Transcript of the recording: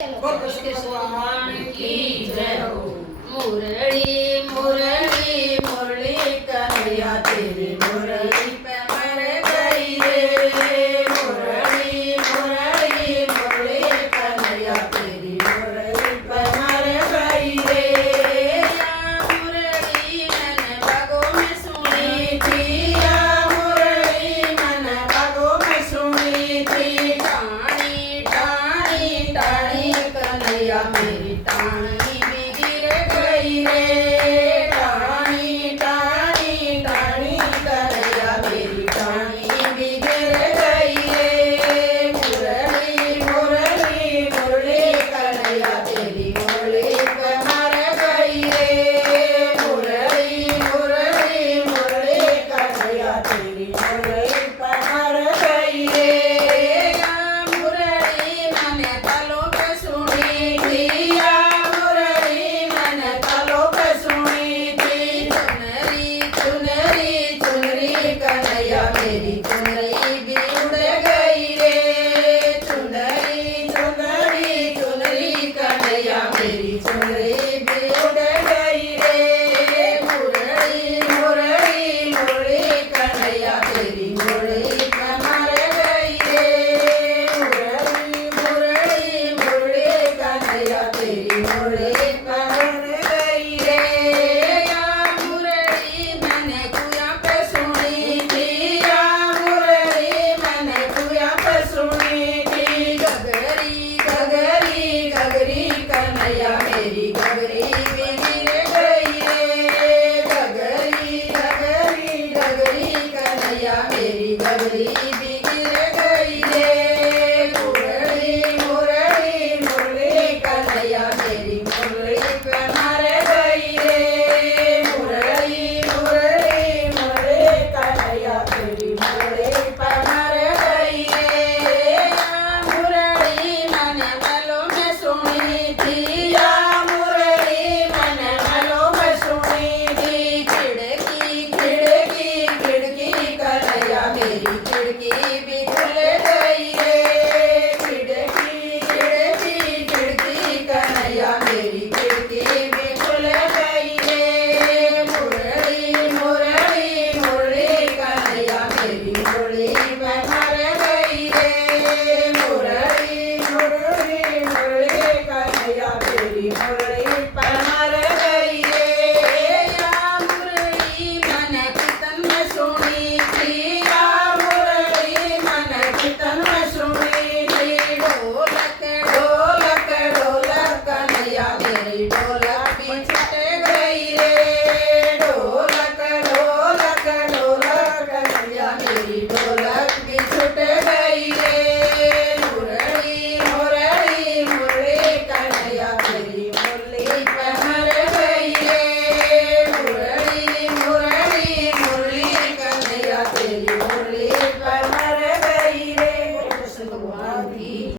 बोल कृष्ण भगवान की जय हो। मुरली मुरली मुरली कन्हैया तेरी मुरली पे मर गई रे। मुरली मुरली मुरली कन्हैया तेरी मुरली पे मर गई रे। या मुरली मैंने बागों में सुनी थी, या मुरली मैंने बागों में सुनी थी। टाणी टाणी टाणी कन्हैया मेरी टाणी भी गिर गई रे। टाणी टाणी टाणी कन्हैया मेरी टाणी भी गिर गई रे। मुरली मुरली मुरली कन्हैया तेरी मुरली पे मर गई रे। मुरली मुरली मुरली कन्हैया तेरी मुरली पे मर गई रे। या मुरली मैंने तालों पे सुनी थी, या मुरली मैंने तालों पे सुनी थी। चुनरी चुनरी चुनरी कन्हैया मेरी चुनरी भी उड़ गई रे। चुनरी चुनरी चुनरी कन्हैया मेरी चुनरी भी उड़ गई रे। मुरली मुरली मुरली कन्हैया तेरी मुरली पे मर गई रे। मुरली मुरली मुरली कन्हैया तेरी मुरली पे मर गई रे। या मुरली मैंने कुआं पे सुनी थी, या मुरली मैंने कुआं पे सुनी थी। गगरी गगरी गगरी कन्हैया मेरी गगरी